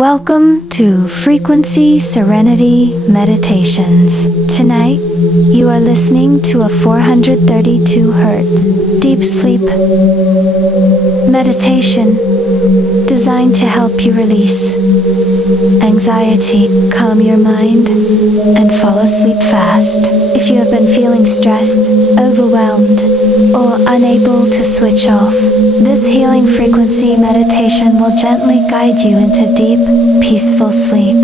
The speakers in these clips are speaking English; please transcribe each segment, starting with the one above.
Welcome to Frequency Serenity Meditations. Tonight, you are listening to a 432 Hz deep sleep meditation designed to help you release anxiety, calm your mind, and fall asleep fast. If you have been feeling stressed, overwhelmed, or unable to switch off, this healing frequency meditation will gently guide you into deep, peaceful sleep.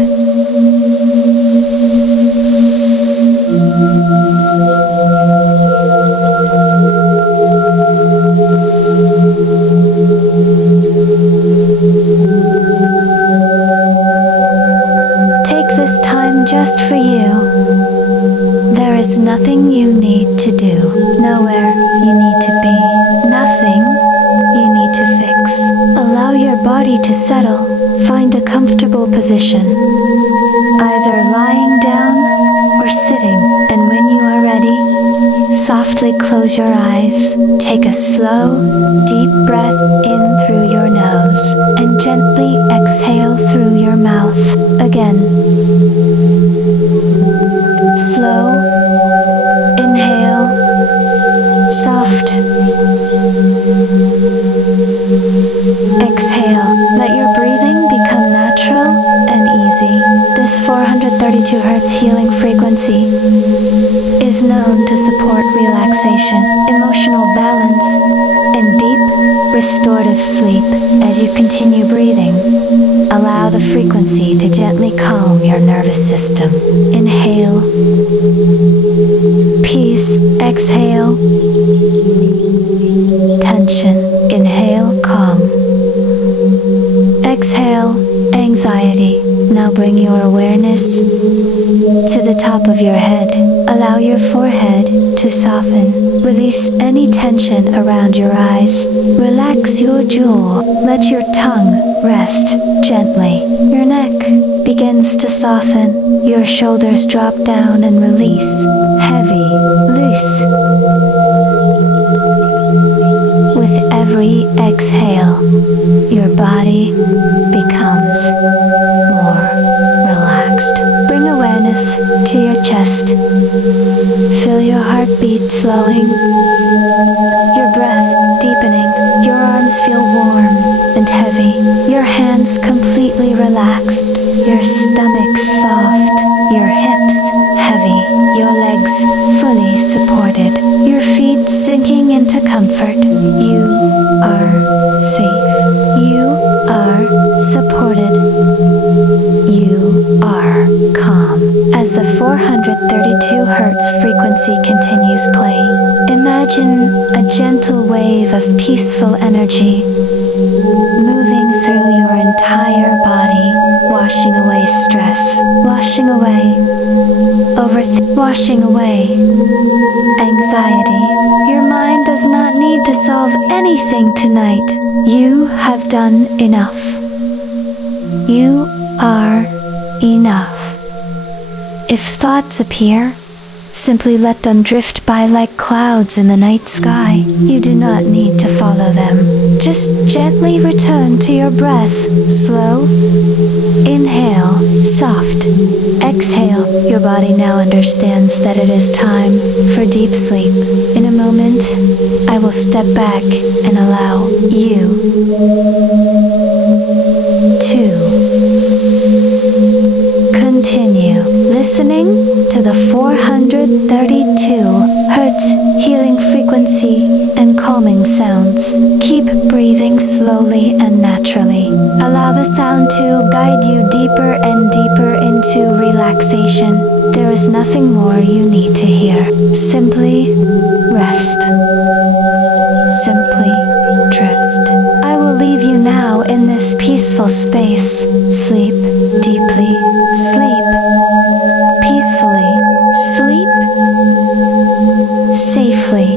Take this time just for you. There is nothing you need to do, nowhere you need to be, nothing you need to fix. Allow your body to settle. Find a comfortable position, either lying down or sitting, and when you are ready, softly close your eyes. Take a slow, deep breath in through your nose and gently exhale through your mouth. Again. Slow. Inhale. Soft. Exhale. Let your breathing become natural and easy. This 432 Hz healing frequency is known to support relaxation, emotional balance, and deep, restorative sleep. As you continue breathing, allow the frequency to gently calm your nervous system. Inhale. Peace. Exhale. Tension. Inhale. Calm. Exhale. Anxiety. Now bring your awareness to the top of your head. Allow your forehead to soften. Release any tension around your eyes. Relax your jaw. Let your tongue rest gently. Your neck begins to soften. Your shoulders drop down and release. Heavy, loose. With every exhale, your body becomes more relaxed. Bring awareness to your chest. Feel your heartbeat slowing, your breath deepening. Your arms feel warm and heavy, your hands completely relaxed, your stomach soft, your hips heavy, your legs fully supported, your feet sinking into comfort. You are safe. You are supported. You are calm. As the 432 Hz frequency continues playing, imagine a gentle wave of peaceful energy moving through your entire body, washing away stress, washing away washing away anxiety. Your mind does not need to solve anything tonight. You have done enough. You are enough. If thoughts appear, simply let them drift by like clouds in the night sky. You do not need to follow them. Just gently return to your breath. Slow. Inhale. Soft. Exhale. Your body now understands that it is time for deep sleep. In a moment, I will step back and allow you to continue listening to the 432 Hz healing frequency and calming sounds. Keep breathing slowly and naturally. Allow the sound to guide you deeper and deeper into relaxation. There is nothing more you need to hear. Simply rest. Simply drift. I will leave you now in this peaceful space. Sleep deeply. Sleep peacefully. Sleep safely.